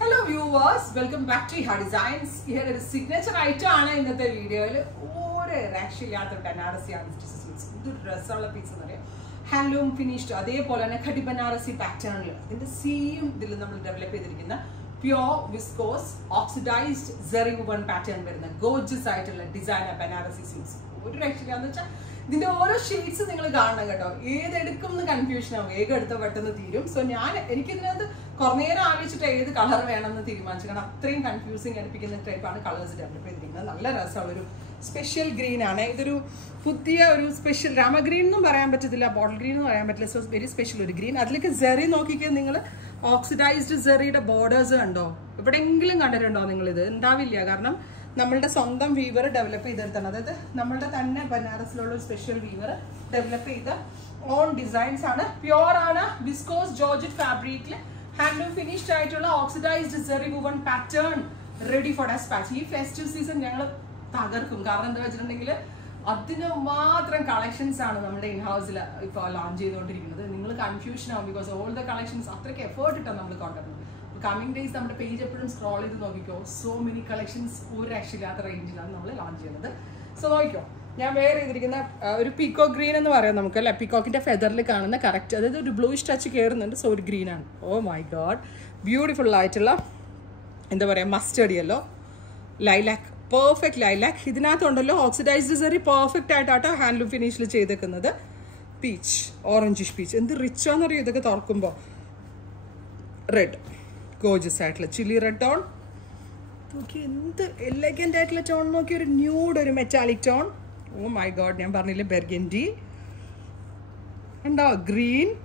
Hello viewers, welcome back to Iha Designs. Here is a signature item in this video. Actually, Banarasi piece handloom finished. Khadi Banarasi pattern. In the same develop pure viscose oxidized zari woven pattern. Gorgeous item designer Banarasi suits. Actually, the other shades are confusion. So, confusing colors. Special green. Special Rama green, bottle green, so very special green. That's like a zari oxidized zari borders. But England under നമ്മളുടെ സ്വന്തം weaver develop ചെയ്തെടുത്താണ് അതായത് നമ്മളുടെ തന്നെ ബനാറസിലുള്ള ഒരു special weaver develop ചെയ്ത own designs ആണ് pure ആണ് വിസ്കോസ് ജോർജറ്റ് ഫാബ്രിക്കിൽ ഹാൻഡ്ലൂം ഫിനിഷ്ഡ് ആയിട്ടുള്ള oxidised zari woven pattern ready for dispatch ഈ ഫെസ്റ്റീവ് സീസൺ ഞങ്ങൾ തകർക്കും കാരണം എന്താ വെച്ചിട്ടുണ്ടെങ്കിൽ അതിന് മാത്രം കളക്ഷൻസ് ആണ് നമ്മുടെ ഇൻ ഹൗസിൽ ഇപ്പോൾ ലോഞ്ച് ചെയ്തുകൊണ്ടിരിക്കുന്നത് നിങ്ങൾ കൺഫ്യൂഷൻ ആവും ബിക്കോസ് ഓൾ ദ കളക്ഷൻസ് അത്രയ്ക്ക് എഫേർട്ട് ഇട്ടാണ് നമ്മൾ കൊണ്ടുവരുന്നത് coming days, we will scroll page. So many collections actually range launch. So, I wear peacock green and peacock feather correct. That's bluish touch so green. Oh my god, beautiful light mustard yellow, lilac, perfect lilac. This oxidized is very perfect handloom finish peach, orangish peach. And the rich red. Gorgeous chili red tone. Okay, elegant tone. Nude or metallic tone. Oh my god, I am burgundy. And green.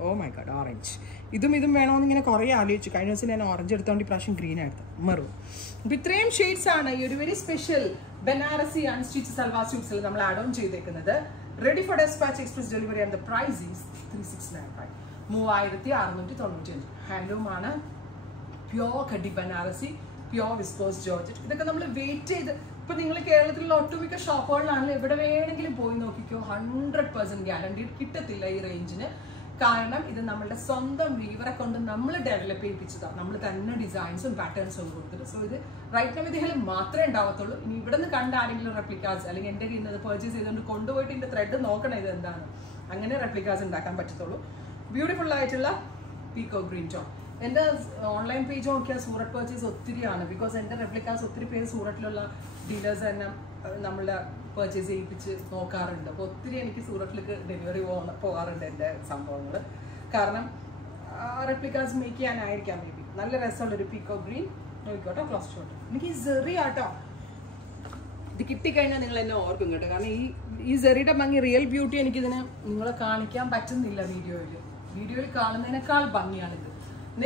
Oh my god, orange. This is orange green. Maroon. With three shades, very special Banarasi unstitched salwar suits. Ready for dispatch express delivery and the price is 3695. Handloom pure Khadi Banarasi, pure viscose Georgette. This is we wait. But you can shop on 100% guaranteed range. കാരണം ഇത് നമ്മുടെ സ്വന്തം വീവറെ കൊണ്ട് നമ്മൾ develop ചെയ്യിപ്പിച്ചതാണ് നമ്മൾ തന്നെ ഡിസൈൻസും പാറ്റേൺസും കൊടുത്തിട്ട് so ഇത് റൈറ്റ് നൗ ഇതിൽ മാത്രമേ ഉണ്ടാവത്തുള്ളൂ ഇനി ഇവിടെ നിന്ന് കണ്ട ആരെങ്കിലും റെപ്ലിക്കാസ് അല്ലെങ്കിൽ എൻ്റെ കയ്യിൽ നിന്ന് പർച്ചേസ് ചെയ്തുകൊണ്ട് കൊണ്ടുപോയിട്ട് ഇതിൻ്റെ ത്രെഡ് നോക്കണം ഇത് എന്താണ് അങ്ങനെ റെപ്ലിക്കാസ് ഉണ്ടാക്കാൻ പറ്റത്തുള്ളൂ ബ്യൂട്ടിഫുൾ ആയിട്ടുള്ള പീകോക്ക് ഗ്രീൻ ടോൺ എൻ്റെ ഓൺലൈൻ പേജ് നോക്കിയാൽ സൂറത്ത് പർച്ചേസ് ഒത്തിരിയാണ് ബിക്കോസ് എൻ്റെ റെപ്ലിക്കാസ് ഒത്തിരി പേര് സൂറത്തിലുള്ള ഡീലേഴ്സ് തന്നെ നമ്മളുടെ പർച്ചേസ് ചെയ്യിപ്പിച്ച് നോക്കാറുണ്ട് അപ്പോൾ ഒത്തിരി എനിക്ക് സൂറത്തിലേക്ക് ഡെലിവറി പോകാറുണ്ട് എൻ്റെ സംഭവങ്ങൾ കാരണം റെപ്ലിക്കാസ് മേക്ക് ചെയ്യാനായിരിക്കാം മേ ബി നല്ല രസമുള്ളൊരു പീകോക്ക് ഗ്രീൻ നോക്കിക്കോട്ടോ ക്ലോസ് ഷോട്ട് എനിക്ക് ഈ സെറി ആട്ടോ ഇത് കിട്ടിക്കഴിഞ്ഞാൽ നിങ്ങൾ എന്നെ ഓർക്കും കേട്ടോ കാരണം ഈ സെറിയുടെ ഭംഗി റിയൽ ബ്യൂട്ടി എനിക്കിതിനെ നിങ്ങളെ കാണിക്കാൻ പറ്റുന്നില്ല വീഡിയോയിൽ കാണുന്നതിനേക്കാൾ ഭംഗിയാണിത്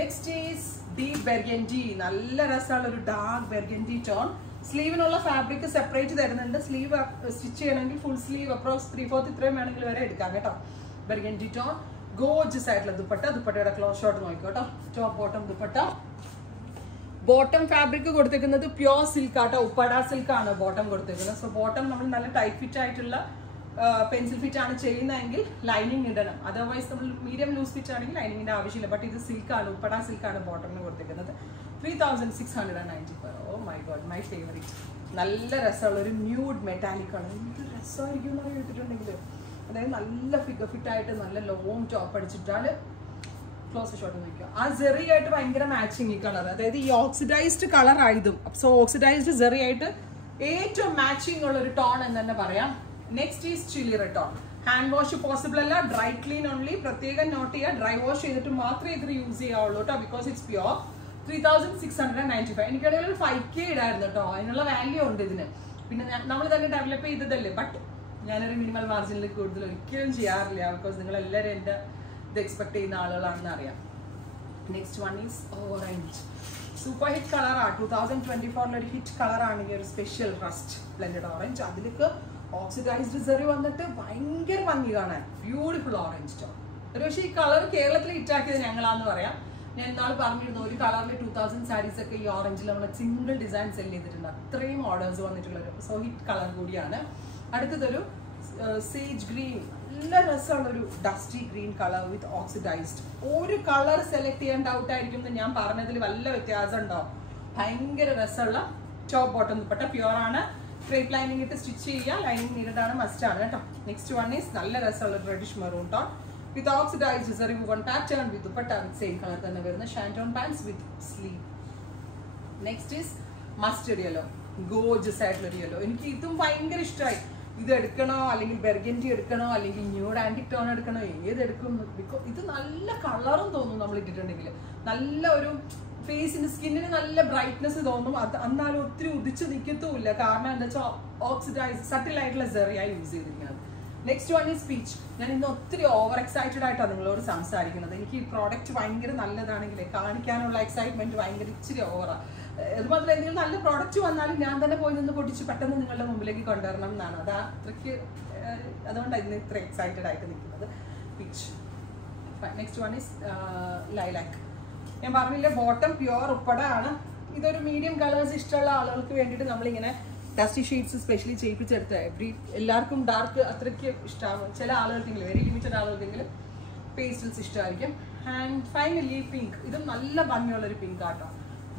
നെക്സ്റ്റ് ഈസ് ഡീപ് ബെർഗൻഡി നല്ല രസമുള്ളൊരു ഡാർക്ക് ബെർഗൻഡി ടോൺ സ്ലീവിനുള്ള ഫാബ്രിക് സെപ്പറേറ്റ് തരുന്നുണ്ട് സ്ലീവ് സ്റ്റിച്ച് ചെയ്യണമെങ്കിൽ ഫുൾ സ്ലീവ് അപ്രോക്സ് 3/4 ഇത്രയും വേണമെങ്കിൽ വരെ എടുക്കാം കേട്ടോ ബെർഗൻഡി ടോൺ ഗോർജിയസ് ആയിട്ടുള്ള ദുപ്പട്ടയുടെ ക്ലോസ് ഷോട്ട് നോക്കിക്കോട്ടോ top bottom dupatta bottom fabric കൊടുത്തിരിക്കുന്നത് പ്യോർ സിൽക്ക് ആട്ടോ ഉപ്പട സിൽക്ക് ആണ് ബോട്ടം കൊടുത്തിരിക്കുന്നത് സോ ബോട്ടം നമ്മൾ നല്ല ടൈറ്റ് ഫിറ്റ് ആയിട്ടുള്ള പെൻസിൽ ഫിറ്റ് ആണ് ചെയ്യുന്നതെങ്കിൽ ലൈനിങ് ഇടണം അതർവൈസ് നമ്മൾ മീഡിയം ലൂസ് ഫിറ്റ് ആണെങ്കിൽ ലൈനിങ്ങിന്റെ ആവശ്യമില്ല ബട്ട് ഇത് സിൽക്കാണ് ഉപ്പട സിൽക്കാണ് ബോട്ടമിന് കൊടുത്തിരിക്കുന്നത് 3695. Oh my god my favourite നല്ല രസമുള്ള ഒരു ന്യൂഡ് മെറ്റാലിക് ആണ് എന്ത് രസമായിരിക്കും എന്ന് കേട്ടിട്ടുണ്ടെങ്കിൽ അതായത് നല്ല ഫിഗർ ഫിറ്റ് ആയിട്ട് നല്ല ലോങ് ടോപ്പ് അടിച്ചിട്ടാൽ ക്ലോസ് ഷോട്ട് നോക്കുക ആ സെറി ആയിട്ട് ഭയങ്കര മാച്ചിങ് ഈ കളർ അതായത് ഈ ഓക്സിഡൈസ്ഡ് കളർ ആയതും സോ ഓക്സിഡൈസ്ഡ് സെറി ആയിട്ട് ഏറ്റവും മാച്ചിങ് ഉള്ള ഒരു ടോൺ എന്ന് തന്നെ പറയാം next is chilli red tone hand wash possible അല്ല ഡ്രൈ ക്ലീൻ ഓൺലി പ്രത്യേകം നോട്ട് ചെയ്യുക ഡ്രൈ വാഷ് ചെയ്തിട്ട് മാത്രമേ ഇത് യൂസ് ചെയ്യാവുള്ളൂ കേട്ടോ ബിക്കോസ് ഇറ്റ്സ് പ്യുവർ 3695 എനിക്കിടയിൽ ഒരു 5K ഇടായിരുന്നു കേട്ടോ അതിനുള്ള വാല്യൂ ഉണ്ട് ഇതിന് പിന്നെ നമ്മൾ തന്നെ ഡെവലപ്പ് ചെയ്തതല്ലേ ബട്ട് ഞാനൊരു മിനിമൽ മാർജിനിൽ കൂടുതൽ ഒരിക്കലും ചെയ്യാറില്ല ബിക്കോസ് നിങ്ങൾ എല്ലാവരും എൻ്റെ ഇത് എക്സ്പെക്ട് ചെയ്യുന്ന ആളുകളാണെന്ന് അറിയാം next one is orange super hit കളറാണ് 2024 ഒരു ഹിറ്റ് കളറാണ് ഈ ഒരു സ്പെഷ്യൽ റസ്റ്റ് ബ്ലെൻഡഡ് ഓറഞ്ച് അതിലേക്ക് ഓക്സിഡൈസ്ഡ് സെറി വന്നിട്ട് ഭയങ്കര ഭംഗി കാണാൻ ബ്യൂട്ടിഫുൾ ഓറഞ്ച് ടോൺ ഒരു പക്ഷേ ഈ കളർ കേരളത്തിൽ ഹിറ്റാക്കിയത് ഞങ്ങളാന്ന് പറയാം ഞാൻ ഇന്നാൾ പറഞ്ഞിരുന്നു ഒരു കളറിൽ 2000 സാരീസ് ഒക്കെ ഈ ഓറഞ്ചിൽ നമ്മൾ സിംഗിൾ ഡിസൈൻ സെല് ചെയ്തിട്ടുണ്ട് അത്രയും ഓർഡേഴ്സ് വന്നിട്ടുള്ളൊരു സോ ഹിറ്റ് കളർ കൂടിയാണ് അടുത്തതൊരു സേജ് ഗ്രീൻ നല്ല രസമുള്ള ഒരു dusty green colour with oxidised. ഒരു കളർ സെലക്ട് ചെയ്യാൻ ഡൗട്ട് ആയിരിക്കും എന്ന് ഞാൻ പറഞ്ഞതിൽ വല്ല വ്യത്യാസം ഉണ്ടാവും. ഭയങ്കര രസമുള്ള ടോപ്പ് ബോട്ടം ദുപ്പട്ട, പ്യുവർ ആണ്. ക്രേപ്പ് ലൈനിങ് ഇട്ട് സ്റ്റിച്ച് ചെയ്യുക, ലൈനിങ് നീഡഡ് ആണ്, മസ്റ്റ് ആണ് കേട്ടോ. നെക്സ്റ്റ് വൺ ഈസ് നല്ല രസമുള്ള reddish maroon tone with oxidised zari woven pattern with dupatta with same colour തന്നെ വരുന്ന shantoon pants with sleeve. Next is mustard yellow, gorgeous ആയിട്ടുള്ള യെല്ലോ. എനിക്ക് ഇതും ഭയങ്കര ഇഷ്ടമായി. ഇത് എടുക്കണോ അല്ലെങ്കിൽ ബെർഗൻഡി എടുക്കണോ അല്ലെങ്കിൽ ന്യൂഡ് ആന്റിക് ടോൺ എടുക്കണോ, ഏതെടുക്കും? ബിക്കോസ് ഇത് നല്ല കളറും തോന്നും നമ്മൾ ഇട്ടിട്ടുണ്ടെങ്കിൽ. നല്ല ഒരു ഫേസിന് സ്കിന്നിന് നല്ല ബ്രൈറ്റ്നെസ് തോന്നും. അത് എന്നാലും ഒത്തിരി ഉദിച്ച് നിൽക്കത്തുമില്ല. കാരണം എന്താ വെച്ചാൽ ഓക്സിഡൈസ് സട്ടിലായിട്ടുള്ള സെറിയാണ് യൂസ് ചെയ്തിരിക്കുന്നത്. Next one is peach. ഞാൻ ഇന്ന് ഒത്തിരി ഓവർ എക്സൈറ്റഡ് ആയിട്ടാണ് നിങ്ങളോട് സംസാരിക്കുന്നത്. എനിക്ക് ഈ പ്രോഡക്റ്റ് ഭയങ്കര നല്ലതാണെങ്കിലേ കാണിക്കാനുള്ള എക്സൈറ്റ്മെന്റ് ഭയങ്കര ഇച്ചിരി ഓവറാണ്. അതുമാത്രം എന്തെങ്കിലും നല്ല പ്രോഡക്റ്റ് വന്നാലും ഞാൻ തന്നെ പോയി നിന്ന് പൊട്ടിച്ച് പെട്ടെന്ന് നിങ്ങളുടെ മുമ്പിലേക്ക് കൊണ്ടുവരണം എന്നാണ്. അത് അത്രയ്ക്ക് അതുകൊണ്ടാണ് ഇന്ന് ഇത്ര എക്സൈറ്റഡ് ആയിട്ട് നിൽക്കുന്നത്. Peach. Next one is lilac. ഞാൻ പറഞ്ഞില്ലേ ബോട്ടം പ്യുവർ ഉപ്പടാണ്. ഇതൊരു മീഡിയം കളേഴ്സ് ഇഷ്ടമുള്ള ആളുകൾക്ക് വേണ്ടിയിട്ട് നമ്മളിങ്ങനെ ഡസ്റ്റി ഷെയ്ഡ്സ് സ്പെഷ്യലി ചെയ്യിപ്പിച്ചെടുത്ത എല്ലാവർക്കും ഡാർക്ക് അത്രയ്ക്ക് ഇഷ്ടമാകും. ചില ആളുകൾക്കെങ്കിലും വെരി ലിമിറ്റഡ് ആളുകൾക്കെങ്കിലും പേസ്റ്റൽസ് ഇഷ്ടമായിരിക്കും. And finally pink. ഇതും നല്ല ഭംഗിയുള്ളൊരു പിങ്ക് ആട്ടോ.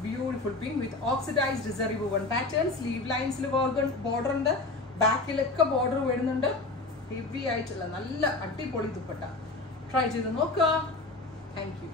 Beautiful pink with oxidised zari woven pattern. Sleeve ലൈൻസിൽ ബോർഡർ ഉണ്ട്, ബാക്കിലൊക്കെ ബോർഡർ വരുന്നുണ്ട്. ഹെവി ആയിട്ടുള്ള നല്ല അടിപൊളി ദുപ്പട്ട. ട്രൈ ചെയ്ത് നോക്കുക. Thank you.